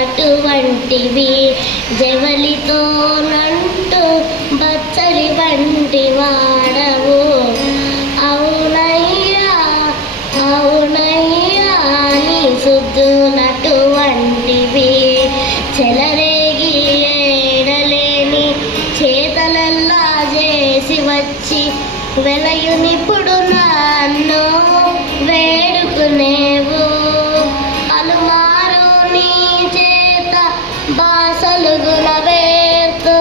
శుద్ధులటువంటివి జవలితో నంటూ బచ్చలి వంటి వాడవు. అవునయ్యా అవునయ్యా నీ శుద్ధులటువంటివి చెలరేగి ఏడలేని చేతలల్లా చేసి వచ్చి వెలయునిప్పుడు నన్ను వేడుకునేవు. పలుమారు నీ చేత బాసలు గుణవేత్తు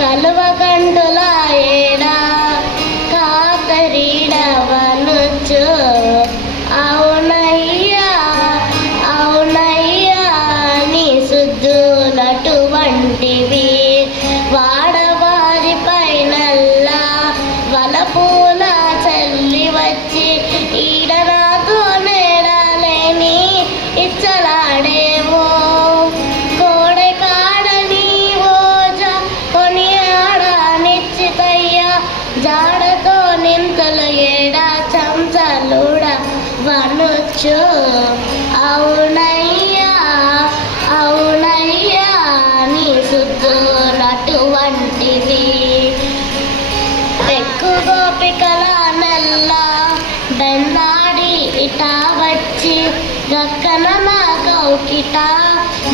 కలువకంటుల ఏడా కాతరీడవనుచు. అవునయ్యా అవునయ్యా నీ శుద్ధులటువంటివి వాడవారి పైనల్లా వలపూల చల్లి వచ్చి ఈడనాతో నేడలేని ఇచ్చలాడేవో. కోడె కాడ నీవోజ కొని ఆడ నిశ్చితయ్యా జాడతో నింతలు ఏడా చంచలుడ వనుచు. అవునయ్యా అవునయ్యా నీ శుద్ధులటువంటివి పెక్కు గోపికల నెల్లా బెన్నాడి ఇటా వచ్చి గక్కన మా కౌకిట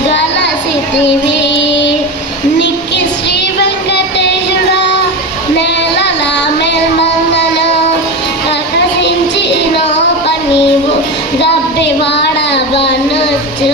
గలసితివి. నిక్కి శ్రీ వెంకటేశుడా నేలల మేల్మంగను ప్రకాశించినో పనీవు గబ్బివాడవనుచు.